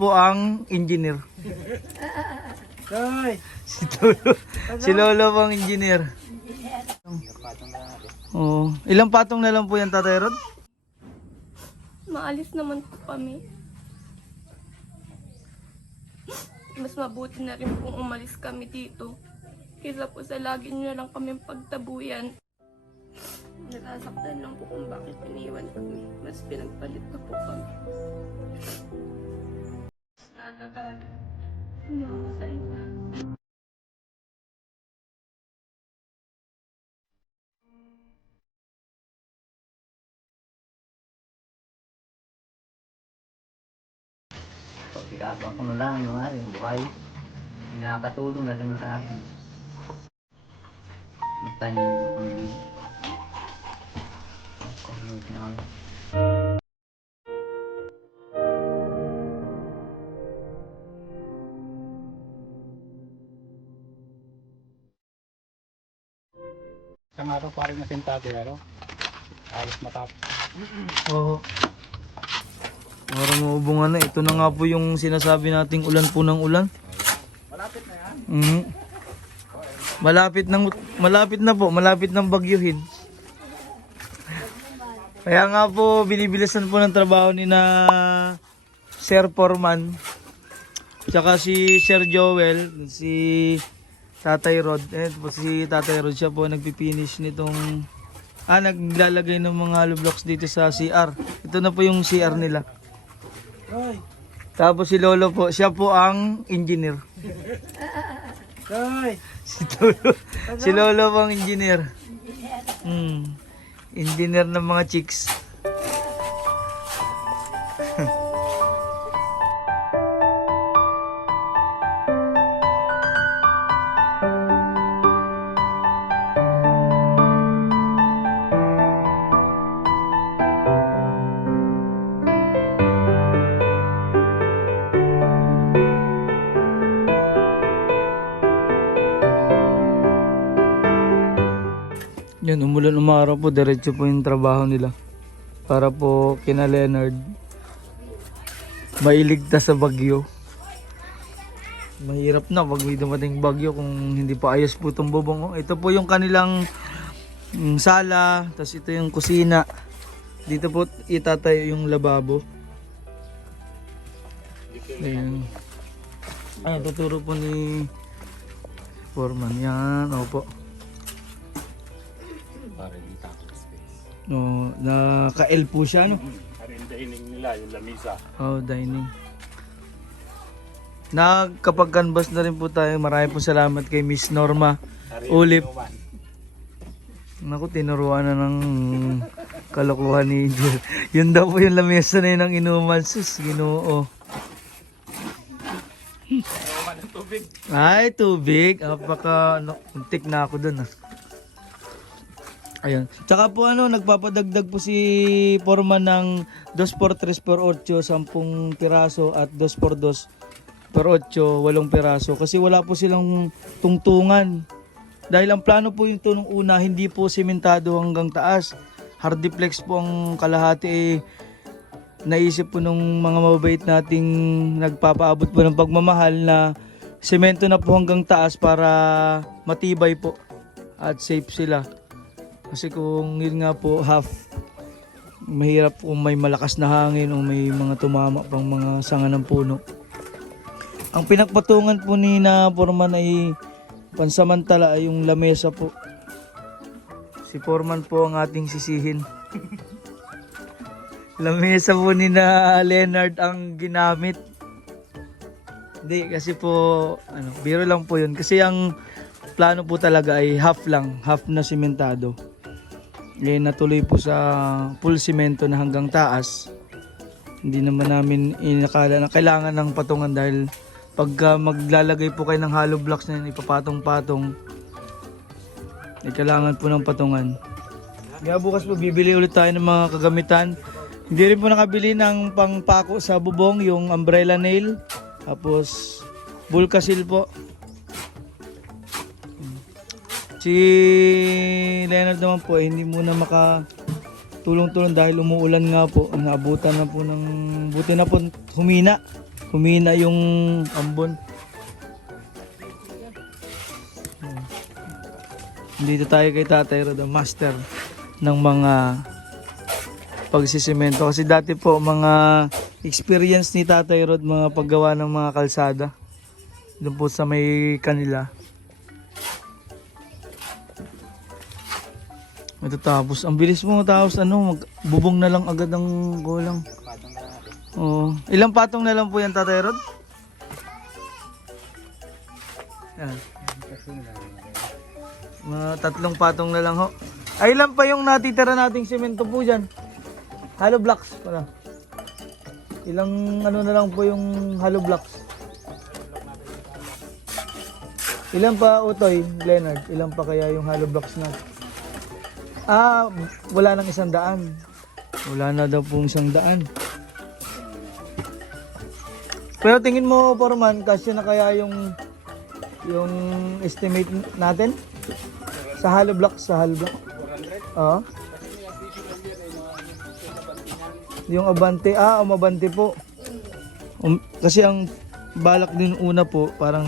po ang engineer. Hoy! Si Lolo po ang engineer. Oh, ilang patong na lang po yan, Tatay Rod? Maalis naman po kami. Mas mabuti na rin kung umalis kami dito. Kaysa po sa lagi nyo lang kami pagtabuyan. Nasasaktan lang po kung bakit iniwan kami. Mas pinagpalit pa po kami. Pagkakabang ko na lang yung aking buhay. Nakakatulong na lang sa akin. Magtanim ang community namin. Isang araw pa rin na sintado araw. Halos matapos. Oo. Parang maubungan na. Ito na nga po yung sinasabi nating ulan po ng ulan. Malapit na yan. Malapit na po. Malapit ng bagyuhin. Kaya nga po, binibilisan po ng trabaho ni na Sir Foreman. Tsaka si Sir Joel, si Tatay Rod. Si Tatay Rod siya po nagpipinish nitong naglalagay ng mga hollow blocks dito sa CR. Ito na po yung CR nila. Hoy! Tapos si Lolo po, siya po ang engineer. Hoy! Si Lolo po ang engineer. Engineer ng mga chicks. Yun, umulan umaraw po, diretso po yung trabaho nila. Para po kina Leonard mailigtas sa bagyo. Mahirap na pag may dumating bagyo kung hindi pa ayos po itong bubong. Ito po yung kanilang sala, tapos ito yung kusina. Dito po itatayo yung lababo. Ayan. Ay, tuturo po ni Foreman. Yan, opo. Para hindi takot space. No, naka-L po siya, no? Para yung dining nila, yung lamisa. Oh, dining. Nakapag-canvas na rin po tayo. Marami po salamat kay Miss Norma Ulip. Naku, tinuruan na ng kalokohan ni Angel. Yun daw po yung lamesa na yun ng inuman. Sus, Ginoo. Ay, tubig. Apaka, untik na ako dun. Ayun. Tsaka po nagpapadagdag po si Foreman ng 2x3x8, 10 piraso at 2x2x8, 8 piraso. Kasi wala po silang tungtungan. Dahil ang plano po ito nung una, hindi po simentado hanggang taas. Hardiplex po ang kalahati. Naisip po nung mga mababait nating nagpapaabot po ng pagmamahal na semento na po hanggang taas para matibay po at safe sila. Kasi kung yun nga po half, mahirap kung may malakas na hangin o may mga tumama pang mga sanga ng puno. Ang pinagpatungan po ni na Foreman ay pansamantala ay yung lamesa po. Si Foreman po ang ating sisihin. Lamesa po ni na Leonard ang ginamit. Hindi kasi po biro lang po yun. Kasi ang plano po talaga ay half lang, half na simentado. Natuloy po sa full simento na hanggang taas. Hindi naman namin inakala na kailangan ng patungan dahil pagka maglalagay po kayo ng hollow blocks na yun, ipapatong-patong, kailangan po ng patungan. Kaya bukas po bibili ulit tayo ng mga kagamitan. Hindi rin po nakabili ng pangpako sa bubong, yung umbrella nail, tapos Bulkasil po. Si Leonard naman po hindi muna makatulong-tulong dahil umuulan nga po. Naabutan na po ng buti na po humina. humina yung ambon. Dito tayo kay Tatay Rod, ang master ng mga pagsisemento. Kasi dati po, mga experience ni Tatay Rod, mga paggawa ng mga kalsada. Doon po sa may kanila. Matatapos. Ang bilis mo tapos bubong na lang agad ang kulang. Oo. Ilang patong na lang po yan, Tatay Rod? Yan. Mga 3 patong na lang ho. Ay, ilan pa yung natitira nating semento po dyan? Hollow blocks pala. Ilang na lang po yung hollow blocks? Ilan pa, Utoy, Leonard? Ilan pa kaya yung hollow blocks natin? Wala nang 100. Wala na daw pong 100. Pero tingin mo, Foreman, kasi na kaya yung estimate natin? Sa hollow block, Oo. Yung Abante, Umabante po. Kasi ang balak din una po, parang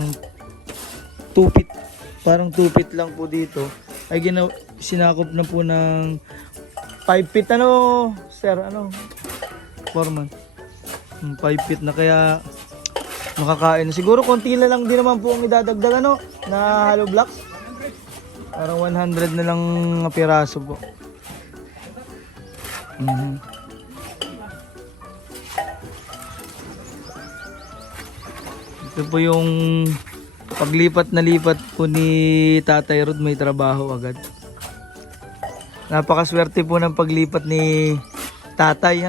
2 feet. Parang 2 feet lang po dito. Ay sinakop na po ng 5 feet. Sir, Foreman? 5 feet na kaya makakain. Siguro konti na lang din naman po ang idadagdag na hollow blocks. Parang 100 na lang piraso po. Ito po yung paglipat na lipat po ni Tatay Rod, may trabaho agad. Napakaswerte po ng paglipat ni Tatay,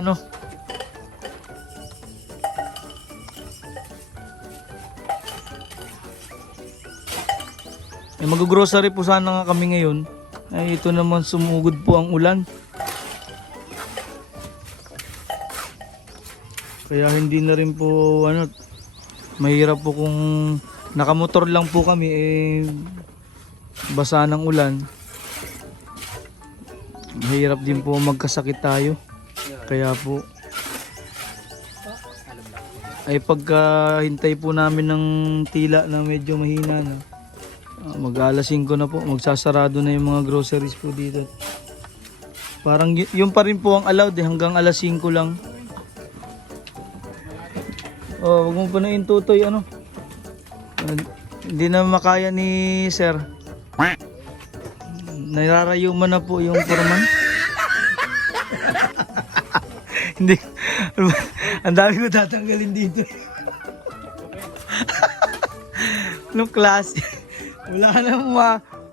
Mag-grocery po sana nga kami ngayon. Ay ito naman sumugod po ang ulan. Kaya hindi na rin po mahirap po kung nakamotor lang po kami basa ng ulan. Mahirap din po magkasakit tayo. Kaya po ay pagka hintay po namin ng tila na medyo mahina na, mag-alas 5 na po, magsasarado na yung mga groceries po dito. Parang yung pa rin po ang allowed hanggang alas 5 lang. Wag mo punuin, Tutoy, hindi na makaya ni Sir. Nararayuman na po yung Foreman. Hindi. Ang dami ko tatanggalin dito. Nung klase. Wala na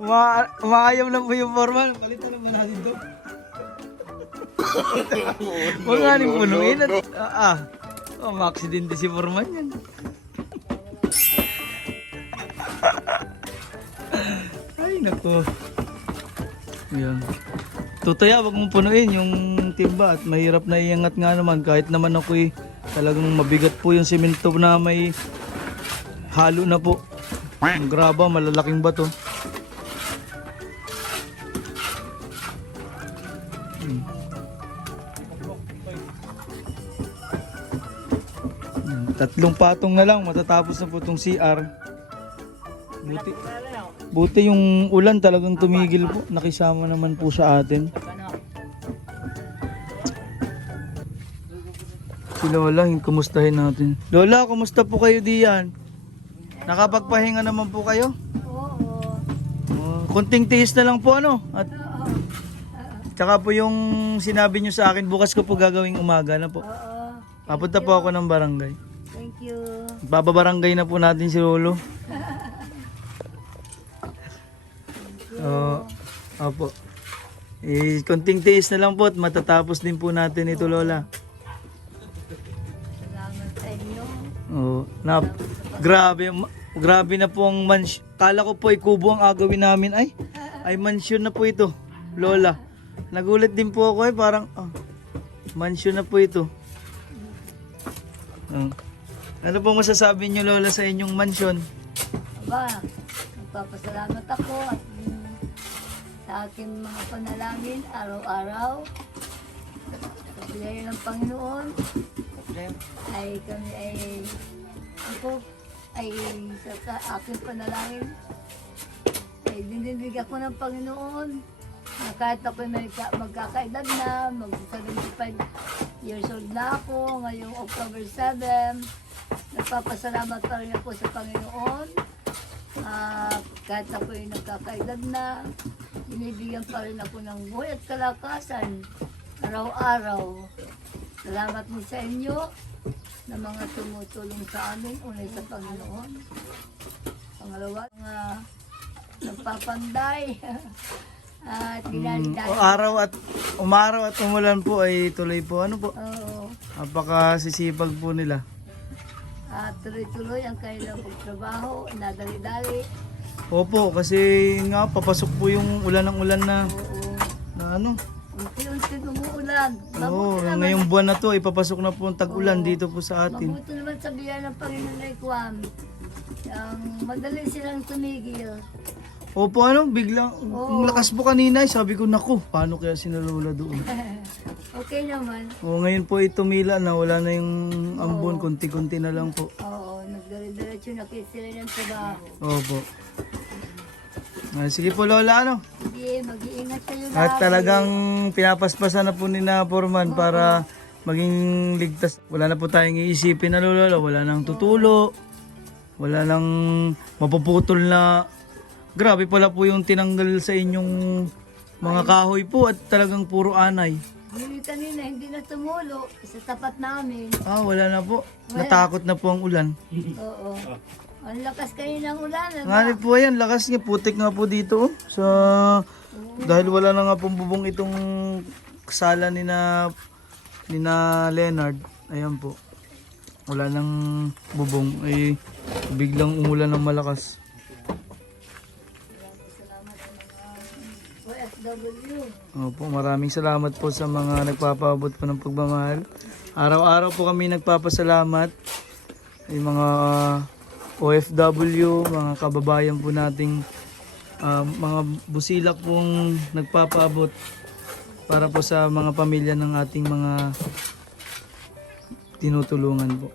umakayam na po yung Foreman. Palitan naman natin ito. Huwag nga rin punuin at ma-aksidente si Foreman yan. Ay nako. Yan. Tutaya, wag mong punuin yung timba at mahirap na iangat nga naman kahit naman ako talagang mabigat po yung semento na may halo na po. Ang graba, malalaking bato. Tatlong patong na lang matatapos na po itong CR. Buti yung ulan talagang tumigil po. Nakisama naman po sa atin. Si Lola, kumustahin natin. Lola, kumusta po kayo diyan? Nakapagpahinga naman po kayo? Oo. Kunting tiis na lang po At tsaka po yung sinabi nyo sa akin, bukas ko po gagawing umaga na po. Papunta po ako ng barangay. Thank you. Bababarangay na po natin si Lolo. Opo. Kunting tiis na lang po at matatapos din po natin ito, Lola. Salamat sa inyo. Grabe na po ang mansyon. Kala ko po ay kubo ang agawin namin. Ay mansyon na po ito, Lola. Nagulat din po ako parang mansyon na po ito. Ano po masasabi niyo, Lola, sa inyong mansyon? Aba, nagpapasalamat ako at sa aking mga panalangin araw-araw. Sa biyaya ng Panginoon ay kami ay ko ay aking panalangin ay dinilig ako ng Panginoon na kahit ako magkakaedad na, mag-75 years old na ako, ngayong October 7, nagpapasalamat pa rin ako sa Panginoon. Kahit ako ay nagkakaedad na, binibigyan pa rin ako ng buhay at kalakasan araw-araw. Salamat din sa inyo na mga tumutulong sa amin, unay sa Panginoon. Pangalawa, mga nagpapanday. At Araw at umaraw at umulan po ay tuloy po. Ano po? Oo. Napakasisipag po nila. At tuloy-tuloy ang kanilang pagtrabaho, nadali-dali. Opo, kasi nga papasok po yung ulan ng ulan na, Oo. na ano. Unti-unti umuulan. Oo, Mabuti naman, ngayong buwan na to, ipapasok na po ang tag-ulan Oo. dito po sa atin. mabuti naman sa biyaya ng Panginoon ay Kwan. Madali silang tumigil. Opo, ano, biglang, Oo. ang lakas po kanina, sabi ko, naku, paano kaya sinalula doon? Okay naman. O, ngayon po tumila na, wala na yung ambon, kunti-kunti na lang po. Oo, nagdari-diretso na kayo sila ng trabaho. Opo. Sige po, Lola, ano? Sige, mag-iingat kayo At talagang pinapaspasan na po ni na Foreman para maging ligtas. Wala na po tayong iisipin na Lola, wala nang tutulo, wala nang mapuputol na. Grabe pala po yung tinanggal sa inyong mga kahoy po at talagang puro anay. Yung kanina, hindi na tumulo sa tapat namin. Wala na po. Wala. Natakot na po ang ulan. Oo. Ang lakas kanina ng ulan. Nga po yan, lakas nga, putik nga po dito. Dahil wala na nga pong bubong itong sala ni na Leonard. Ayan po. Wala nang bubong. Ay biglang umulan ng malakas. OFW. Opo, maraming salamat po sa mga nagpapaabot po ng pagmamahal. Araw-araw po kami nagpapasalamat. Yung mga OFW, mga kababayan po nating mga busilak pong nagpapaabot para po sa mga pamilya ng ating mga tinutulungan po.